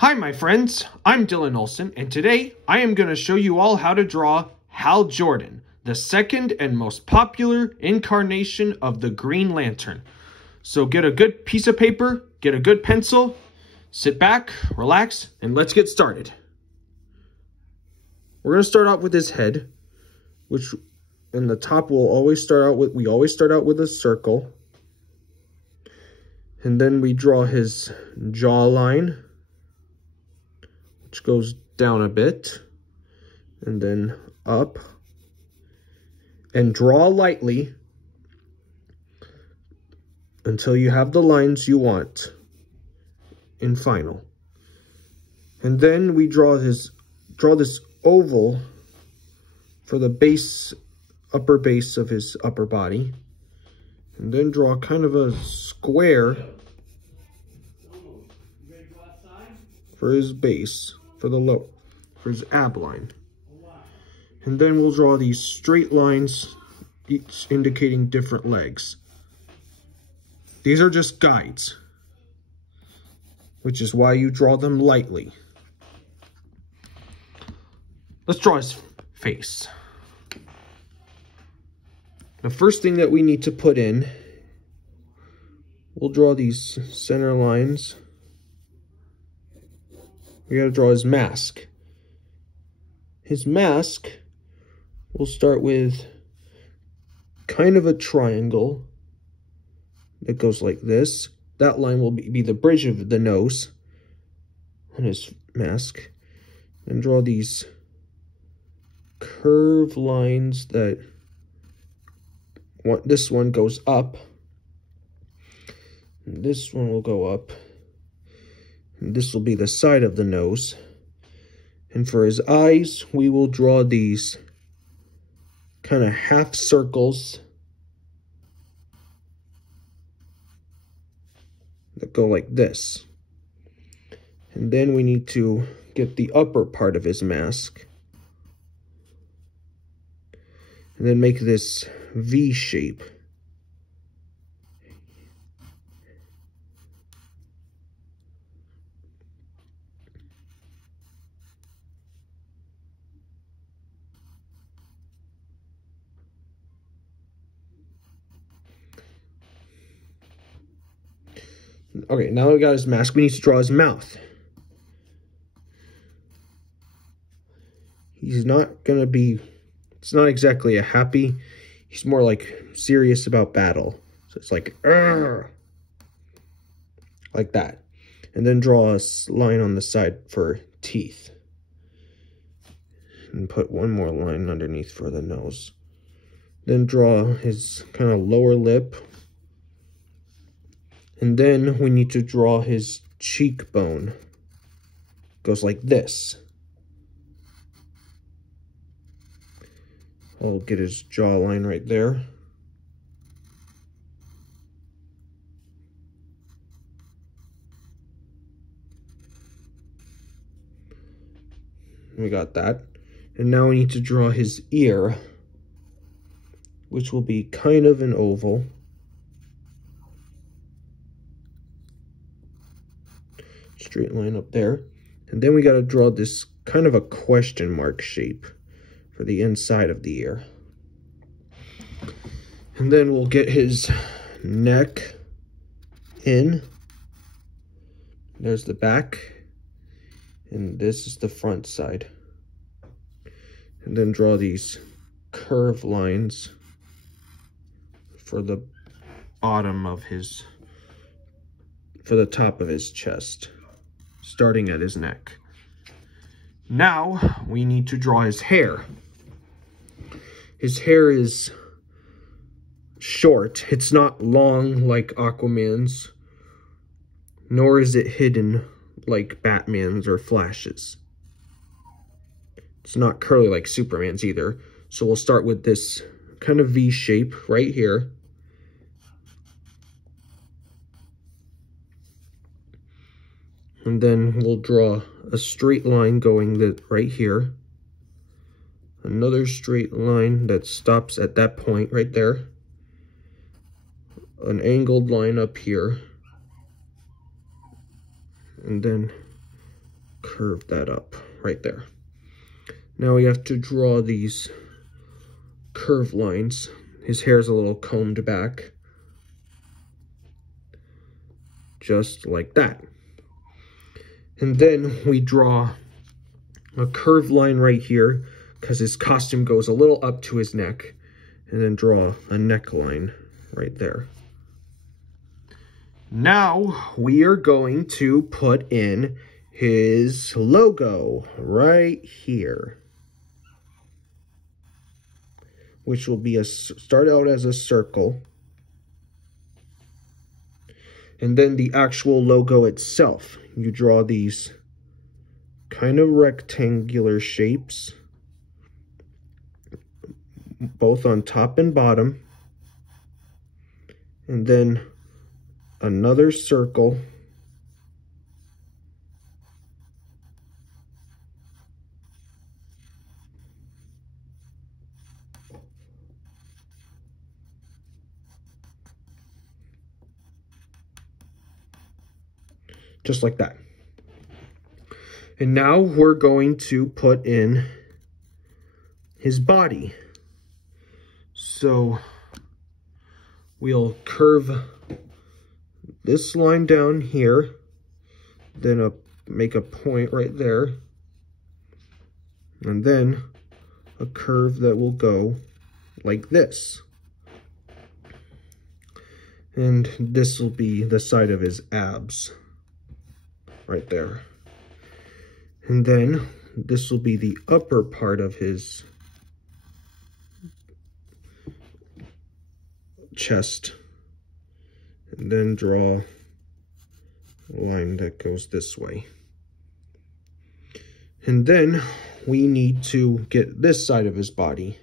Hi my friends, I'm Dylan Olson, and today I am going to show you all how to draw Hal Jordan, the second and most popular incarnation of the Green Lantern. So get a good piece of paper, get a good pencil, sit back, relax, and let's get started. We're going to start out with his head, which in the top we always start out with a circle. And then we draw his jawline, which goes down a bit, and then up, and draw lightly until you have the lines you want in final. And then we draw this oval for the upper base of his upper body, and then draw kind of a square for his base, for his ab line. And then we'll draw these straight lines, each indicating different legs. These are just guides, which is why you draw them lightly. Let's draw his face. The first thing that we need to put in, we'll draw these center lines. We gotta draw his mask. His mask, we'll start with kind of a triangle that goes like this. That line will be the bridge of the nose on his mask. And draw these curved lines that this one goes up. And this one will go up. And this will be the side of the nose. And for his eyes, we will draw these kind of half circles that go like this. And then we need to get the upper part of his mask. And then make this V shape. Okay, now we got his mask, we need to draw his mouth. He's not gonna be, it's not exactly a happy, he's more like serious about battle. So it's like, "Arr!" Like that. And then draw a line on the side for teeth. And put one more line underneath for the nose. Then draw his kind of lower lip. And then we need to draw his cheekbone. Goes like this. I'll get his jawline right there. We got that. And now we need to draw his ear, which will be kind of an oval. Straight line up there. And then we got to draw this kind of a question mark shape for the inside of the ear. And then we'll get his neck in. There's the back. And this is the front side. And then draw these curved lines for the bottom of his, for the top of his chest, starting at his neck. Now we need to draw his hair. His hair is short. It's not long like Aquaman's, nor is it hidden like Batman's or Flash's. It's not curly like Superman's either. So we'll start with this kind of V shape right here. And then we'll draw a straight line going right here. Another straight line that stops at that point right there. An angled line up here. And then curve that up right there. Now we have to draw these curved lines. His hair's a little combed back. Just like that. And then we draw a curved line right here because his costume goes a little up to his neck. And then draw a neckline right there. Now we are going to put in his logo right here, which will be start out as a circle, and then the actual logo itself. You draw these kind of rectangular shapes, both on top and bottom, and then another circle, just like that. And now we're going to put in his body. So we'll curve this line down here, then make a point right there, and then a curve that will go like this. And this will be the side of his abs right there. And then this will be the upper part of his chest. And then draw a line that goes this way. And then we need to get this side of his body,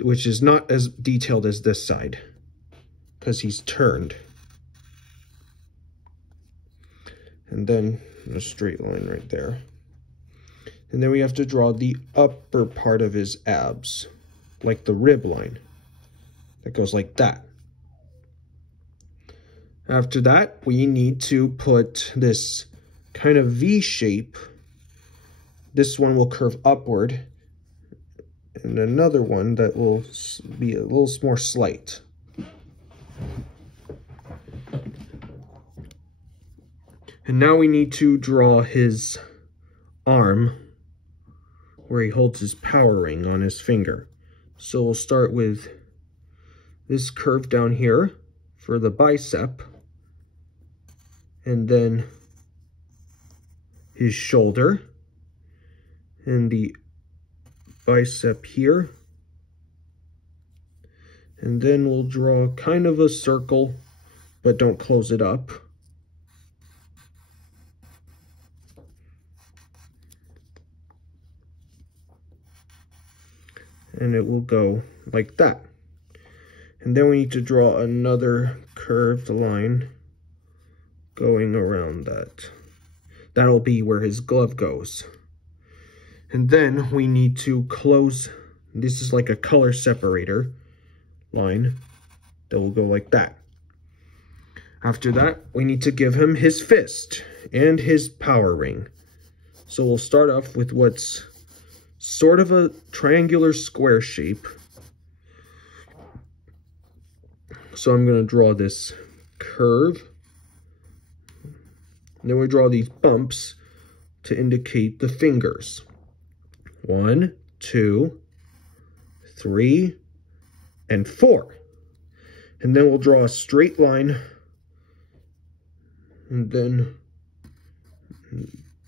which is not as detailed as this side, because he's turned. And then a straight line right there. And then we have to draw the upper part of his abs, like the rib line. That goes like that. After that, we need to put this kind of V shape. This one will curve upward, and another one that will be a little more slight. And now we need to draw his arm where he holds his power ring on his finger. So we'll start with this curve down here for the bicep, and then his shoulder, and the bicep here. And then we'll draw kind of a circle, but don't close it up. And it will go like that. And then we need to draw another curved line going around that. That'll be where his glove goes. And then we need to close, this is like a color separator line that will go like that. After that, we need to give him his fist and his power ring. So we'll start off with what's sort of a triangular square shape. So I'm going to draw this curve. And then we draw these bumps to indicate the fingers. 1, 2, 3, and 4. And then we'll draw a straight line, and then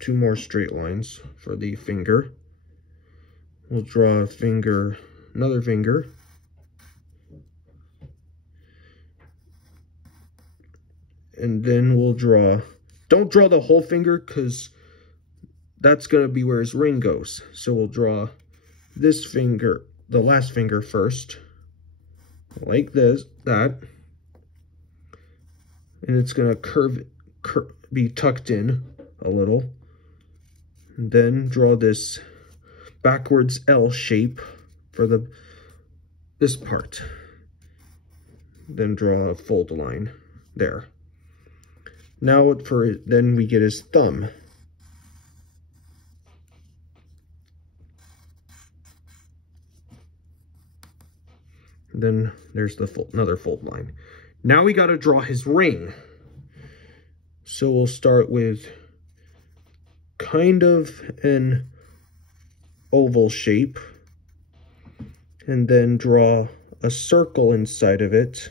2 more straight lines for the finger. We'll draw a finger, another finger, and then we'll draw, don't draw the whole finger because that's going to be where his ring goes. So we'll draw this finger, the last finger first, like this, that, and it's going to be tucked in a little, and then draw this backwards L shape for this part. Then draw a fold line there. Now then we get his thumb. And then there's the another fold line. Now we got to draw his ring. So we'll start with kind of an oval shape, and then draw a circle inside of it,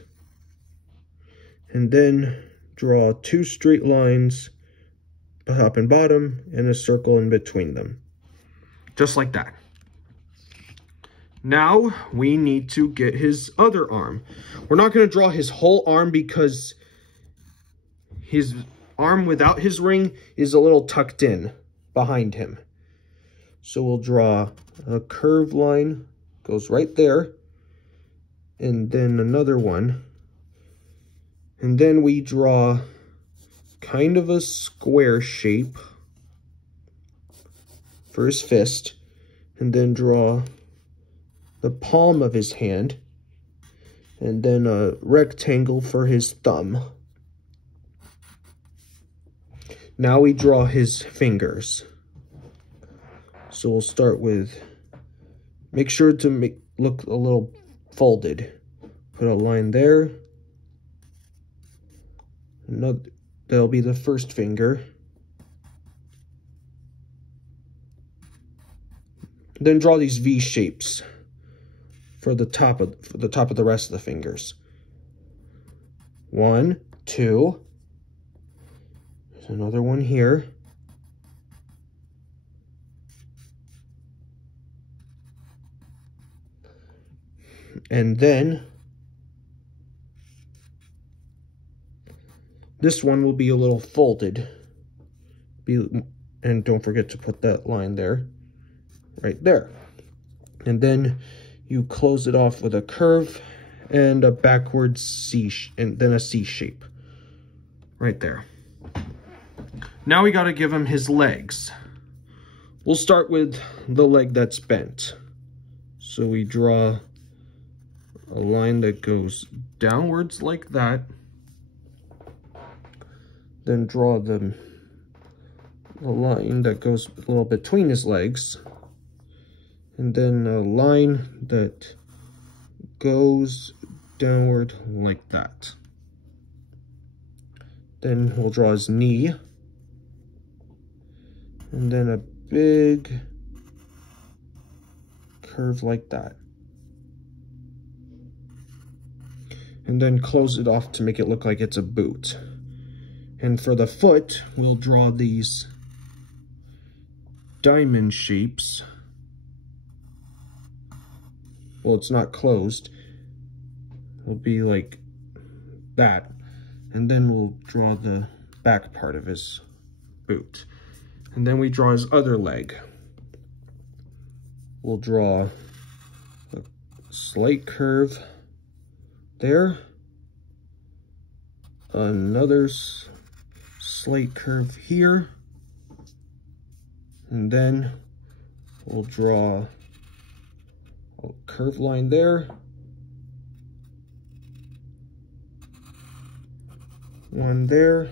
and then draw 2 straight lines, top and bottom, and a circle in between them. Just like that. Now we need to get his other arm. We're not going to draw his whole arm because his arm without his ring is a little tucked in behind him. So we'll draw a curved line, goes right there, and then another one. And then we draw kind of a square shape for his fist, and then draw the palm of his hand, and then a rectangle for his thumb. Now we draw his fingers. So we'll start with, make sure to look a little folded. Put a line there. That'll be the first finger. Then draw these V shapes for the top of the rest of the fingers. 1, 2. There's another one here. And then this one will be a little folded. And don't forget to put that line there, right there. And then you close it off with a curve and a backwards C, and then a C shape right there. Now we got to give him his legs. We'll start with the leg that's bent. So we draw a line that goes downwards like that. Then draw the line that goes a little between his legs. And then a line that goes downward like that. Then we'll draw his knee. And then a big curve like that. And then close it off to make it look like it's a boot. And for the foot, we'll draw these diamond shapes. Well, it's not closed. It'll be like that. And then we'll draw the back part of his boot. And then we draw his other leg. We'll draw a slight curve there. Another slight curve here. And then we'll draw a curved line there. One there.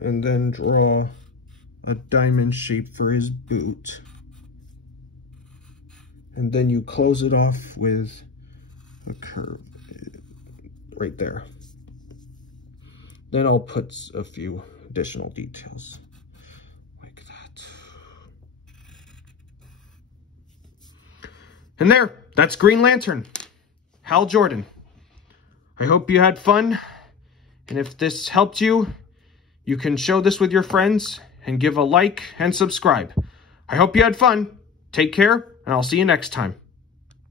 And then draw a diamond shape for his boot. And then you close it off with a curve right there. Then I'll put a few additional details like that. And there, that's Green Lantern, Hal Jordan. I hope you had fun. And if this helped you, you can show this with your friends and give a like and subscribe. I hope you had fun. Take care, and I'll see you next time.